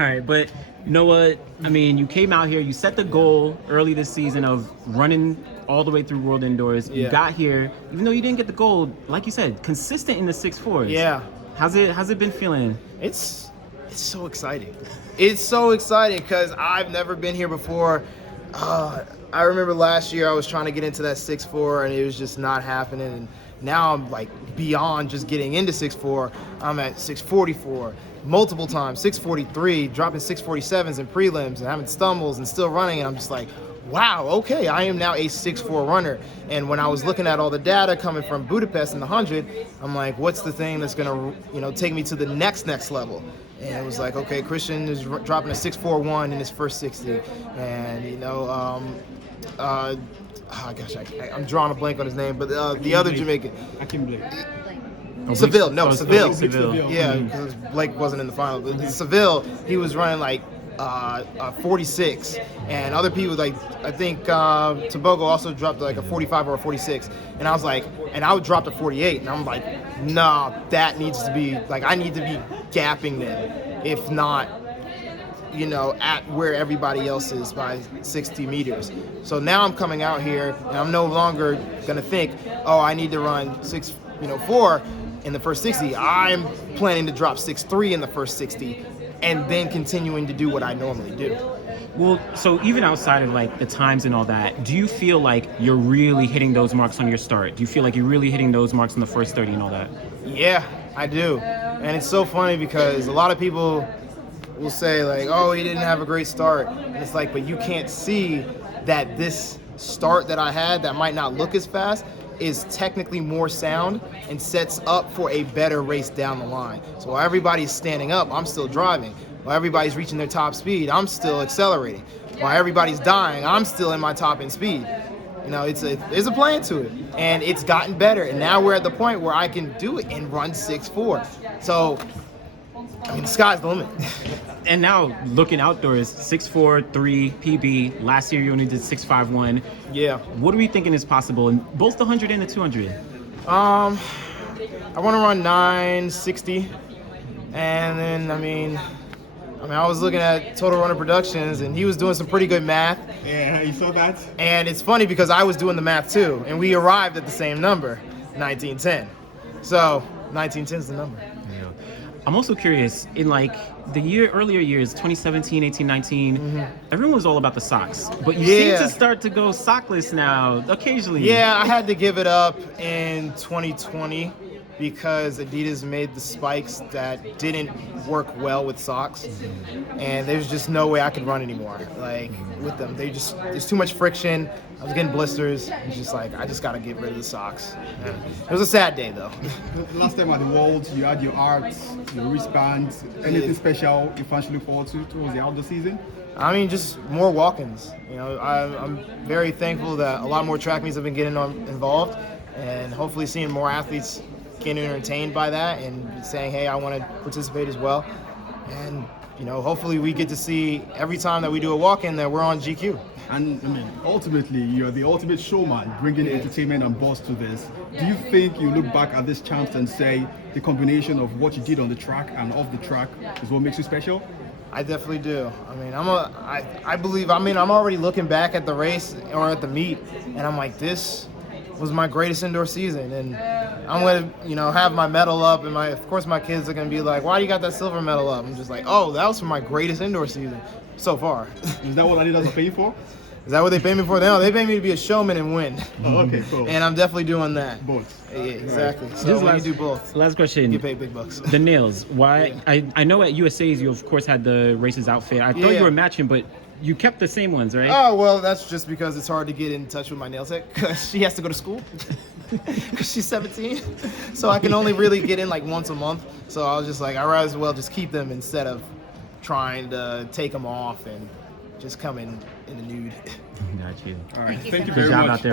right, but Noah, I mean, you came out here, you set the goal early this season of running all the way through World Indoors. You got here, even though you didn't get the gold, like you said, consistent in the 6.4s. Yeah. How's it been feeling? It's so exciting. It's so exciting because I've never been here before. I remember last year I was trying to get into that 6.4 and it was just not happening. And now I'm like beyond just getting into 6.4. I'm at 6.44 multiple times, 6.43, dropping 6.47s in prelims and having stumbles and still running. And I'm just like, wow, okay, I am now a 6.4 runner. And when I was looking at all the data coming from Budapest in the 100, I'm like, what's the thing that's gonna, take me to the next level? And it was like, okay, Christian is dropping a 6.41 in his first 60, and I'm drawing a blank on his name, but the other Jamaican, I can blame. Seville. Yeah, Mm-hmm. because Blake wasn't in the final. But Seville, he was running like 46, and other people like I think Tobago also dropped like a 45 or a 46, and I was like, and I would drop to 48, and I'm like, nah, that needs to be like I need to be gapping them, if not, at where everybody else is by 60 meters. So now I'm coming out here, and I'm no longer gonna think, oh, I need to run 4 in the first 60. I'm planning to drop 6.3 in the first 60, and then continuing to do what I normally do. Well, so even outside of like the times and all that, do you feel like you're really hitting those marks on your start? Do you feel like you're really hitting those marks in the first 30 and all that? Yeah, I do. And it's so funny because a lot of people will say like, oh, he didn't have a great start. And it's like, but you can't see that this start that I had that might not look as fast is technically more sound and sets up for a better race down the line. So while everybody's standing up, I'm still driving. While everybody's reaching their top speed, I'm still accelerating. While everybody's dying, I'm still in my top end speed. There's a plan to it, and it's gotten better. And now we're at the point where I can do it and run 6.4. So, I mean, the sky's the limit. And now looking outdoors, 6.43 PB. Last year you only did 6.51. Yeah. What are we thinking is possible in both the 100 and the 200? I want to run 960, and then I was looking at Total Runner Productions, and he was doing some pretty good math. Yeah, you saw that? And it's funny because I was doing the math too, and we arrived at the same number, 1910. So 1910 is the number. Yeah. I'm also curious, in like the earlier years, 2017, 18, 19, everyone was all about the socks. But you seem to start to go sockless now, occasionally. Yeah, I had to give it up in 2020 because Adidas made the spikes that didn't work well with socks. And there's just no way I could run anymore. Like, with them, there's too much friction. I was getting blisters. It's just like, I just got to get rid of the socks. And it was a sad day, though. Last time at the Worlds, you had your arts, your wristbands. Anything special you fancy look forward to towards the outdoor season? I mean, just more walk-ins. I'm very thankful that a lot more track meets have been getting involved, and hopefully seeing more athletes getting entertained by that and saying, hey, I want to participate as well. And, hopefully we get to see every time that we do a walk-in that we're on GQ. And ultimately, you're the ultimate showman, bringing entertainment and buzz to this. Do you think you look back at this chance and say the combination of what you did on the track and off the track is what makes you special? I definitely do. I believe, I'm already looking back at the race or at the meet, and I'm like, this was my greatest indoor season, and I'm gonna, have my medal up, and of course my kids are gonna be like, why you got that silver medal up? I'm just like, oh, that was for my greatest indoor season so far. Is that what Adidas are paying for? Is that what they pay me for? No, they pay me to be a showman and win. Oh, okay, cool. And I'm definitely doing that. Both. Yeah, exactly. Right. So when you do both, Last question. you get paid big bucks. The nails. Why? I know at USA's you of course had the races outfit. I thought you were matching, but you kept the same ones, right? Oh, well, that's just because it's hard to get in touch with my nail tech because she has to go to school because she's 17. So I can only really get in like once a month. So I was just like, I might as well just keep them instead of trying to take them off and just come in the nude. Got you. All right. Thank you Good very job much. out there.